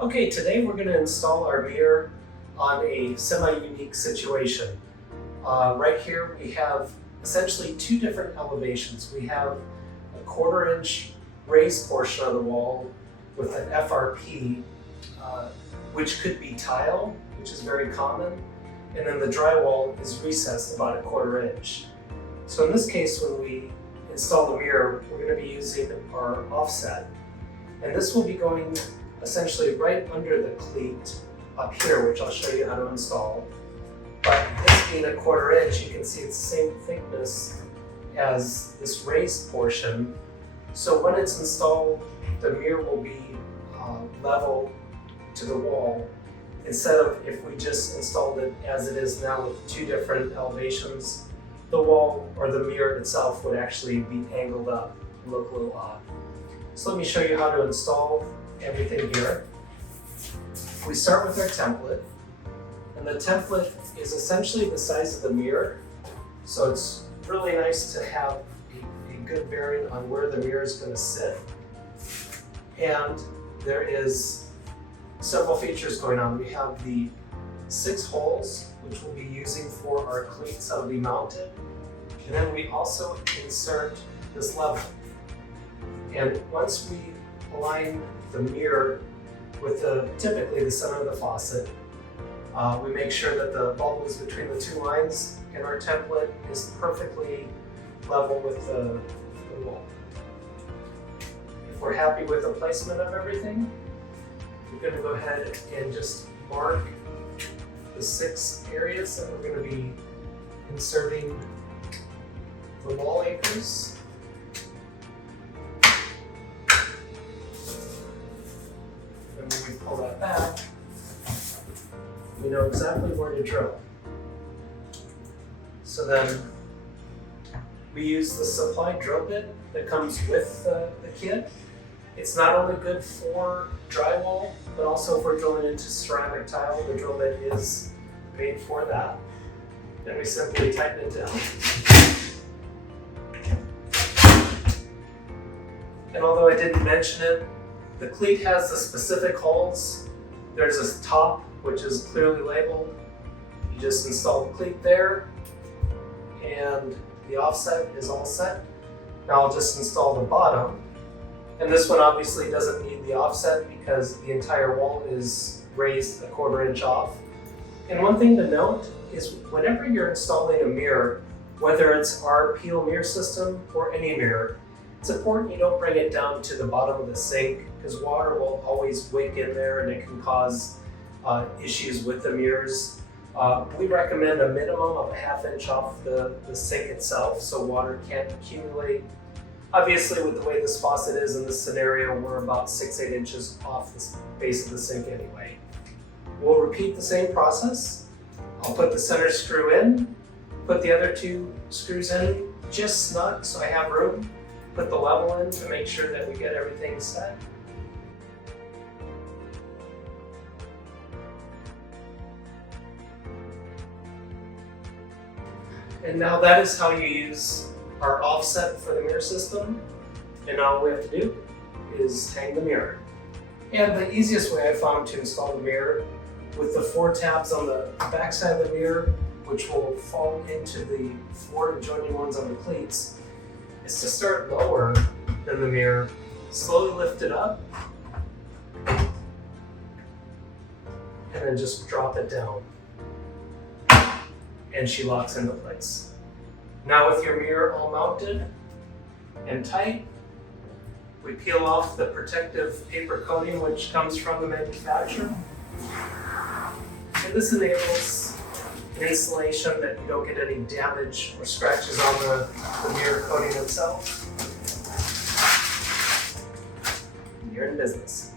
Okay, today we're going to install our mirror on a semi-unique situation. Right here we have essentially two different elevations. We have a 1/4 inch raised portion of the wall with an FRP, which could be tile, which is very common, and then the drywall is recessed about a 1/4 inch. So in this case, when we install the mirror, we're going to be using our offset, and this will be going essentially right under the cleat up here, which I'll show you how to install. But this being a 1/4 inch, you can see it's the same thickness as this raised portion. So when it's installed, the mirror will be level to the wall, instead of if we just installed it as it is now with two different elevations. The wall or the mirror itself would actually be angled up and look a little odd. So let me show you how to install everything here. We start with our template, and the template is essentially the size of the mirror, so it's really nice to have a good bearing on where the mirror is going to sit. And there is several features going on. We have the 6 holes, which we'll be using for our cleats that will be mounted, and then we also insert this level. And once we align the mirror with typically the center of the faucet, we make sure that the bubbles between the two lines in our template is perfectly level with the wall. If we're happy with the placement of everything, we're going to go ahead and just mark the 6 areas that we're going to be inserting the wall anchors. And when we pull that back, we know exactly where to drill. So then we use the supply drill bit that comes with the kit. It's not only good for drywall, but also for drilling into ceramic tile. The drill bit is made for that. Then we simply tighten it down. And although I didn't mention it, the cleat has the specific holes. There's a top, which is clearly labeled. You just install the cleat there, and the offset is all set. Now I'll just install the bottom. And this one obviously doesn't need the offset because the entire wall is raised a 1/4 inch off. And one thing to note is whenever you're installing a mirror, whether it's our peel mirror system or any mirror, it's important you don't bring it down to the bottom of the sink because water will always wick in there and it can cause issues with the mirrors. We recommend a minimum of a 1/2 inch off the sink itself so water can't accumulate. Obviously, with the way this faucet is in this scenario, we're about 6-8 inches off the base of the sink anyway. We'll repeat the same process. I'll put the center screw in, put the other 2 screws in just snug so I have room, put the level in to make sure that we get everything set. And now that is how you use our offset for the mirror system. And now all we have to do is hang the mirror. And the easiest way I found to install the mirror, with the 4 tabs on the back side of the mirror, which will fall into the 4 adjoining ones on the cleats, is to start lower than the mirror, slowly lift it up, and then just drop it down. And she locks into place. Now with your mirror all mounted and tight, we peel off the protective paper coating which comes from the manufacturer. And this enables an installation that you don't get any damage or scratches on the mirror coating itself. You're in business.